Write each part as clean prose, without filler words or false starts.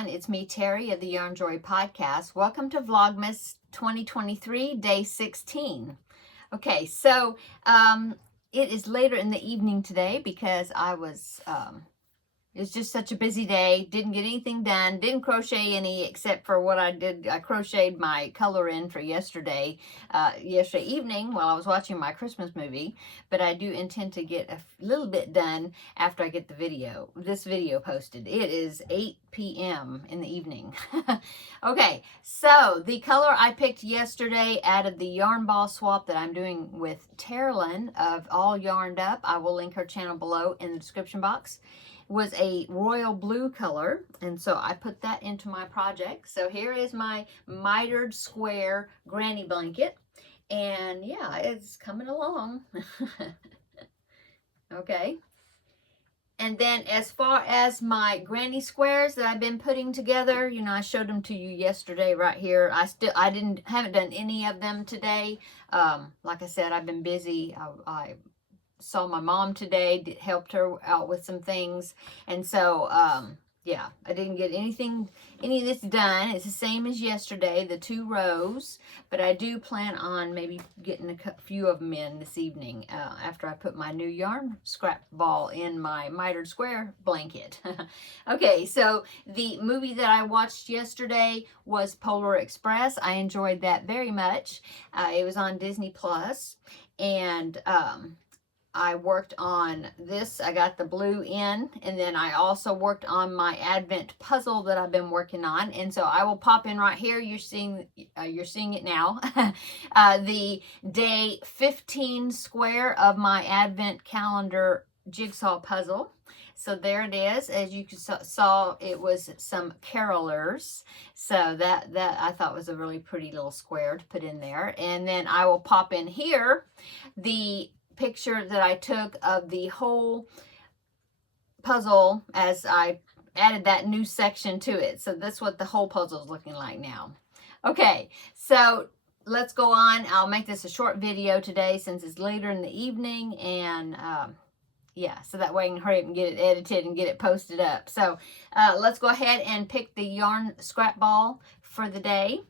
everyone. It's me, Terry, of the Yarn Joy Podcast. Welcome to Vlogmas 2023, day 16. Okay, so it is later in the evening today because I was, it was just such a busy day. Didn't get anything done. Didn't crochet any except for what I did. I crocheted my color in for yesterday evening while I was watching my Christmas movie. But I do intend to get a little bit done after I get this video posted. It is 8 p.m. in the evening. Okay, so the color I picked yesterday out of the yarn ball swap that I'm doing with Taralynn of All Yarned Up, I will link her channel below in the description box, was a royal blue color, and so I put that into my project. So here is my mitered square granny blanket, and yeah, it's coming along. Okay, and then as far as my granny squares that I've been putting together, you know, I showed them to you yesterday right here. I haven't done any of them today. Like I said, I've been busy. I saw my mom today, helped her out with some things, and so yeah, I didn't get any of this done. It's the same as yesterday, the 2 rows, but I do plan on maybe getting a few of them in this evening after I put my new yarn scrap ball in my mitered square blanket. Okay, so the movie that I watched yesterday was Polar Express. I enjoyed that very much. It was on Disney Plus, and I worked on this. I got the blue in, and then I also worked on my Advent puzzle that I've been working on. And so I will pop in right here. You're seeing it now. The day 15 square of my Advent calendar jigsaw puzzle. So there it is. As you saw, it was some carolers. So that I thought was a really pretty little square to put in there. And then I will pop in here the picture that I took of the whole puzzle as I added that new section to it. So that's what the whole puzzle is looking like now. Okay, so let's go on. I'll make this a short video today since it's later in the evening, and yeah, so that way I can hurry up and get it edited and get it posted up. So let's go ahead and pick the yarn scrap ball for the day.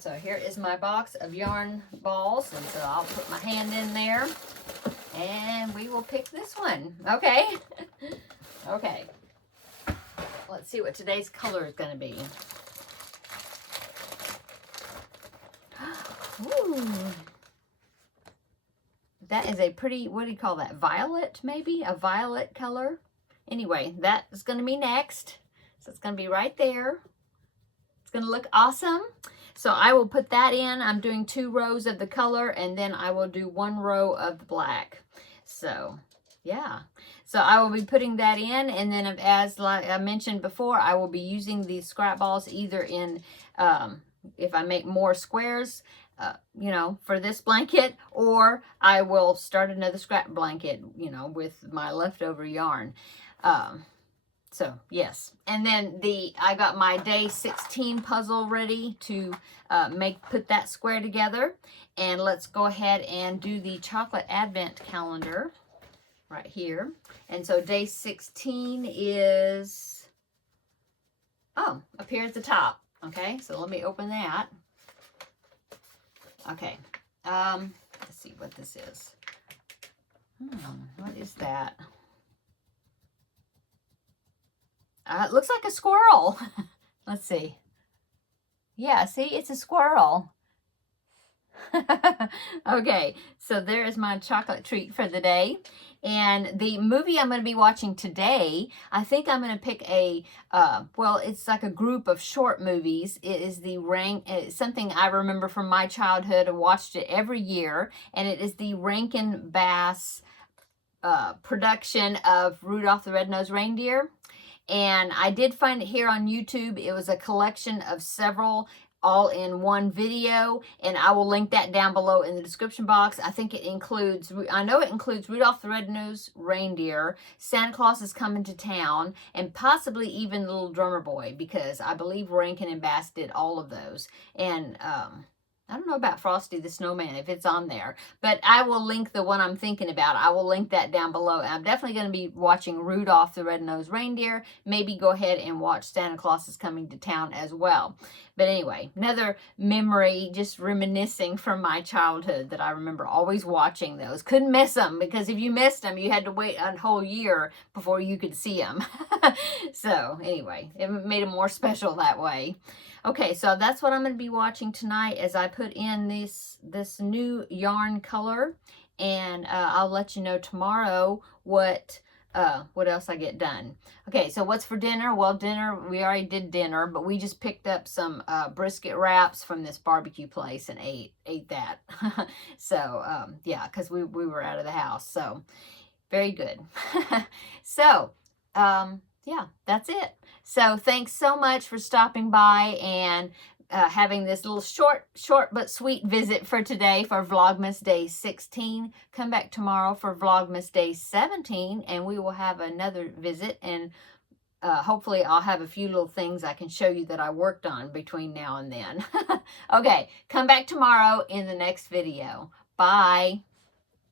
So here is my box of yarn balls, and so I'll put my hand in there, and we will pick this one. Okay. Okay. Let's see what today's color is going to be. Ooh. That is a pretty, what do you call that? Violet, maybe? A violet color. Anyway, that is going to be next. So it's going to be right there. It's going to look awesome. So I will put that in. I'm doing 2 rows of the color, and then I will do 1 row of the black. So yeah, so I will be putting that in, and then as like I mentioned before, I will be using these scrap balls either in, if I make more squares, you know, for this blanket, or I will start another scrap blanket, you know, with my leftover yarn. So yes, and then I got my day 16 puzzle ready to put that square together, and let's go ahead and do the chocolate advent calendar right here. And so day 16 is up here at the top. Okay, so let me open that. Okay, let's see what this is. What is that? It looks like a squirrel. Let's see. Yeah, see, it's a squirrel. Okay, so there is my chocolate treat for the day. And the movie I'm going to be watching today, I think I'm going to pick well, it's like a group of short movies. It is it's something I remember from my childhood. I watched it every year, and it is the Rankin Bass production of Rudolph the Red-Nosed Reindeer. And I did find it here on YouTube. It was a collection of several all in one video, and I will link that down below in the description box. I think it includes, I know it includes Rudolph the Red-Nosed Reindeer, Santa Claus is Coming to Town, and possibly even the Little Drummer Boy, because I believe Rankin and Bass did all of those. And I don't know about Frosty the Snowman, if it's on there, but I will link the one I'm thinking about. I will link that down below. I'm definitely going to be watching Rudolph the Red-Nosed Reindeer. Maybe go ahead and watch Santa Claus is Coming to Town as well. But anyway, another memory, just reminiscing from my childhood, that I remember always watching those. Couldn't miss them, because if you missed them, you had to wait a whole year before you could see them. So anyway, it made them more special that way. Okay, so that's what I'm going to be watching tonight as I put in this new yarn color, and I'll let you know tomorrow what else I get done. Okay, so what's for dinner? Well, dinner, we already did dinner, but we just picked up some brisket wraps from this barbecue place and ate that. So yeah, because we were out of the house, so very good. So yeah, that's it. So thanks so much for stopping by and having this little short but sweet visit for today for Vlogmas Day 16. Come back tomorrow for Vlogmas Day 17, and we will have another visit, and hopefully I'll have a few little things I can show you that I worked on between now and then. Okay, come back tomorrow in the next video. Bye.